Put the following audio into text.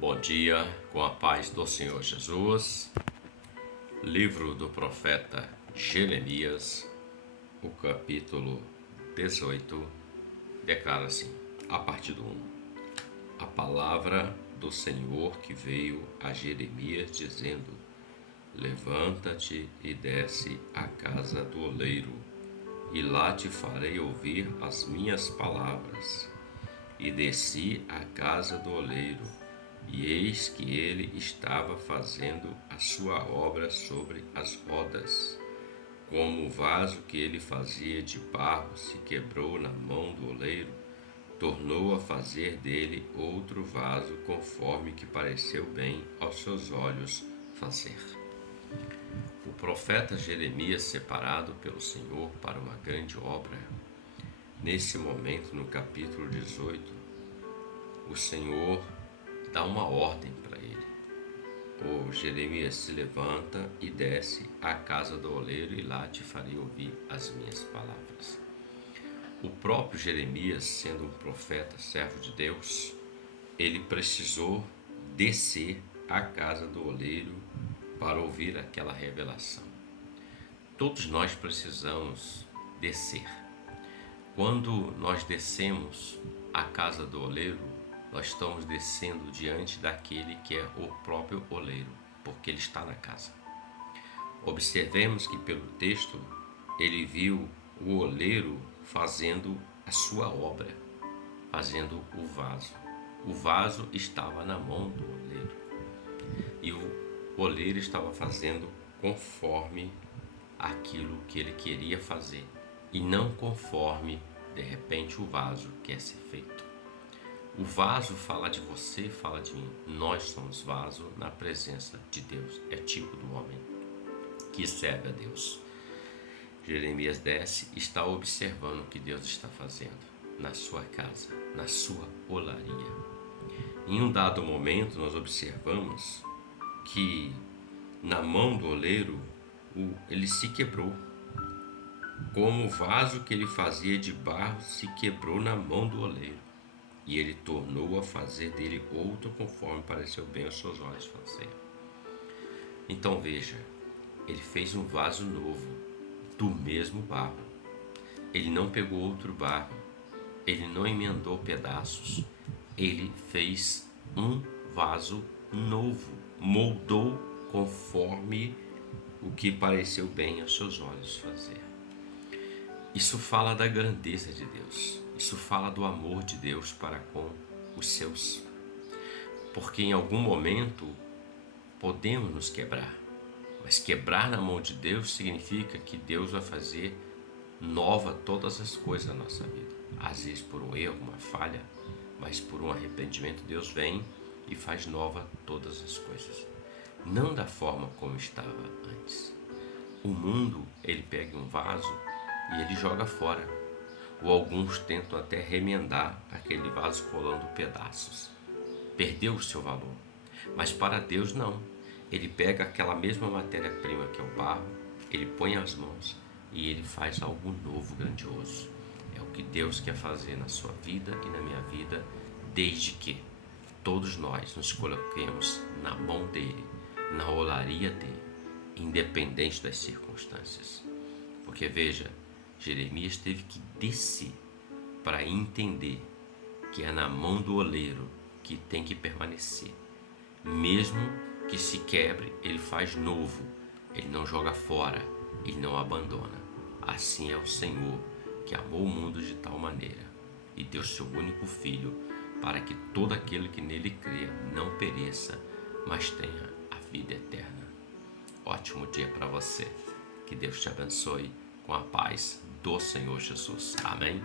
Bom dia, com a paz do Senhor Jesus. Livro do profeta Jeremias, o capítulo 18, declara assim, a partir do 1. A palavra do Senhor que veio a Jeremias dizendo: Levanta-te e desce à casa do oleiro, e lá te farei ouvir as minhas palavras. E desci à casa do oleiro, e eis que ele estava fazendo a sua obra sobre as rodas. Como o vaso que ele fazia de barro se quebrou na mão do oleiro, tornou a fazer dele outro vaso conforme que pareceu bem aos seus olhos fazer. O profeta Jeremias, separado pelo Senhor para uma grande obra, nesse momento, no capítulo 18, o Senhor dá uma ordem para ele. O Jeremias se levanta e desce à casa do oleiro, e lá te farei ouvir as minhas palavras. O próprio Jeremias, sendo um profeta, servo de Deus, ele precisou descer à casa do oleiro para ouvir aquela revelação. Todos nós precisamos descer. Quando nós descemos à casa do oleiro, nós estamos descendo diante daquele que é o próprio oleiro, porque ele está na casa. Observemos que pelo texto ele viu o oleiro fazendo a sua obra, fazendo o vaso. O vaso estava na mão do oleiro e o oleiro estava fazendo conforme aquilo que ele queria fazer e não conforme, de repente, o vaso quer ser feito. O vaso fala de você, fala de mim. Nós somos vaso na presença de Deus. É tipo do homem que serve a Deus. Jeremias desce e está observando o que Deus está fazendo na sua casa, na sua olaria. Em um dado momento, nós observamos que na mão do oleiro ele se quebrou. Como o vaso que ele fazia de barro se quebrou na mão do oleiro. E ele tornou a fazer dele outro conforme pareceu bem aos seus olhos fazer. Então veja, ele fez um vaso novo, do mesmo barro. Ele não pegou outro barro, ele não emendou pedaços, ele fez um vaso novo, moldou conforme o que pareceu bem aos seus olhos fazer. Isso fala da grandeza de Deus. Isso fala do amor de Deus para com os seus. Porque em algum momento podemos nos quebrar. Mas quebrar na mão de Deus significa que Deus vai fazer nova todas as coisas na nossa vida. Às vezes por um erro, uma falha, mas por um arrependimento Deus vem e faz nova todas as coisas. Não da forma como estava antes. O mundo, ele pega um vaso e ele joga fora. Ou alguns tentam até remendar aquele vaso colando pedaços. Perdeu o seu valor. Mas para Deus não. Ele pega aquela mesma matéria-prima que é o barro, ele põe as mãos e ele faz algo novo, grandioso. É o que Deus quer fazer na sua vida e na minha vida, desde que todos nós nos coloquemos na mão dele, na olaria dele, independente das circunstâncias. Porque veja, Jeremias teve que descer para entender que é na mão do oleiro que tem que permanecer. Mesmo que se quebre, ele faz novo, ele não joga fora, ele não abandona. Assim é o Senhor, que amou o mundo de tal maneira e deu seu único Filho para que todo aquele que nele crê não pereça, mas tenha a vida eterna. Ótimo dia para você. Que Deus te abençoe com a paz do Senhor Jesus. Amém?